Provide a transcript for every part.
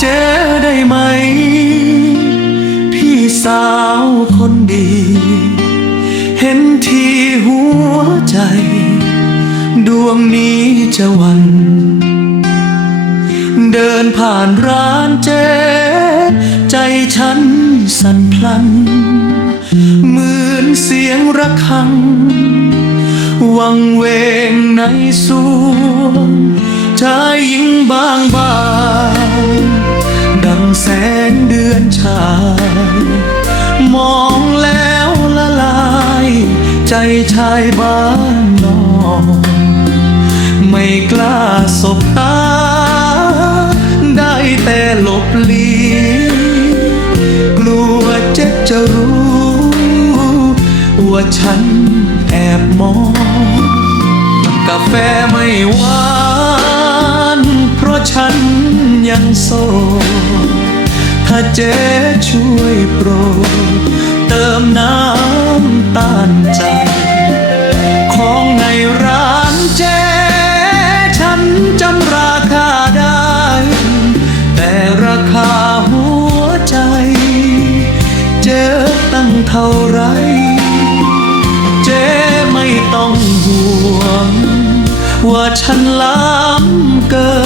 เจอได้ไหม พี่สาวคนดี เห็นที่หัวใจ ดวงนี้จะวัน เดินผ่านร้านเจ ใจฉันสั่นพลันเหมือนเสียงระฆัง วังเวงในสวง แสงเดือนชายมองแล้วละลาย ใจชายบ้านนอกไม่กล้าสบตา ได้แต่หลบหลีกกลัวเจ็บจะรู้ว่าฉันแอบมอง กาแฟไม่หวาน เพราะฉันยังโสด ถ้าเจ๊ช่วยโปรดเติมน้ำตาลใจ ของในร้านเจ๊ฉันจำราคาได้ แต่ราคาหัวใจ เจอตั้งเท่าไหรเจ๊ไม่ต้องห่วง ว่าฉันล้ำเกิน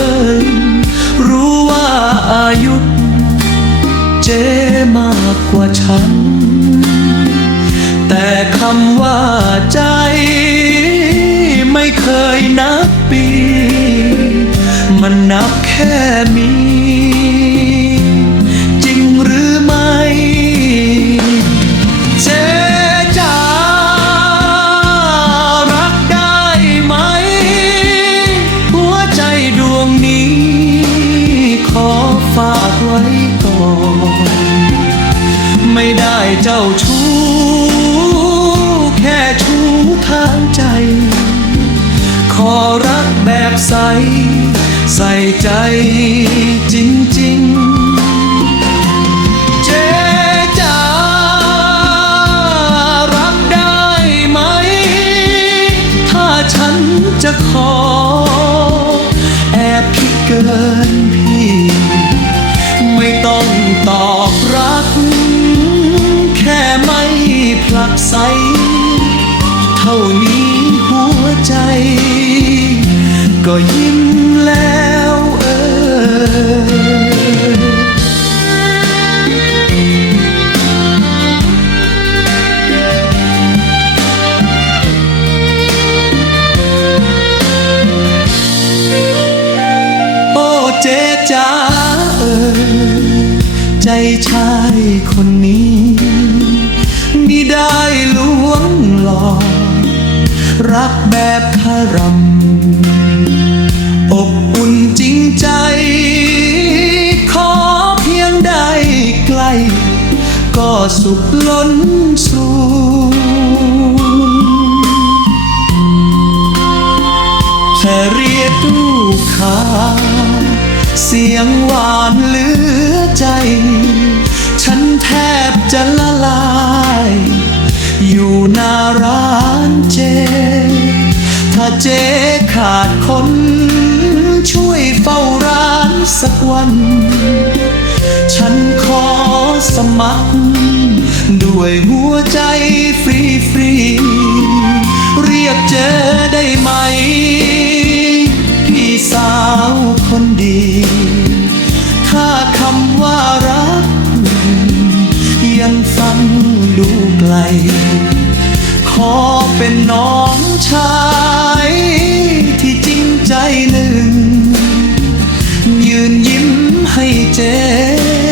มากกว่าฉัน แต่คำว่าใจไม่เคยนับปี มันนับแค่มี เจ้าชู้แค่ชู้ทางใจ ขอรักแบบใส ใส่ใจจริง ผลักไสเท่านี้หัวใจ ก็ยิ้มแล้วเออโอเจจ๋าเออใจชายคนนี้ รักแบบคารำอบอุ่นจริงใจ ขอเพียงได้ใกล้ ก็สุขล้นสูแค่เรียกลูกค้าเสียงหวานเหลือใจ ฉันแทบจะละลาย ฉันขอสมัคร ด้วยหัวใจฟรีฟรีๆเรียกเจอได้ไหม พี่สาวคนดี ถ้าคำว่ารัก ยังฟังดูไกล ขอเป็นน้องชาย ให้เจ๊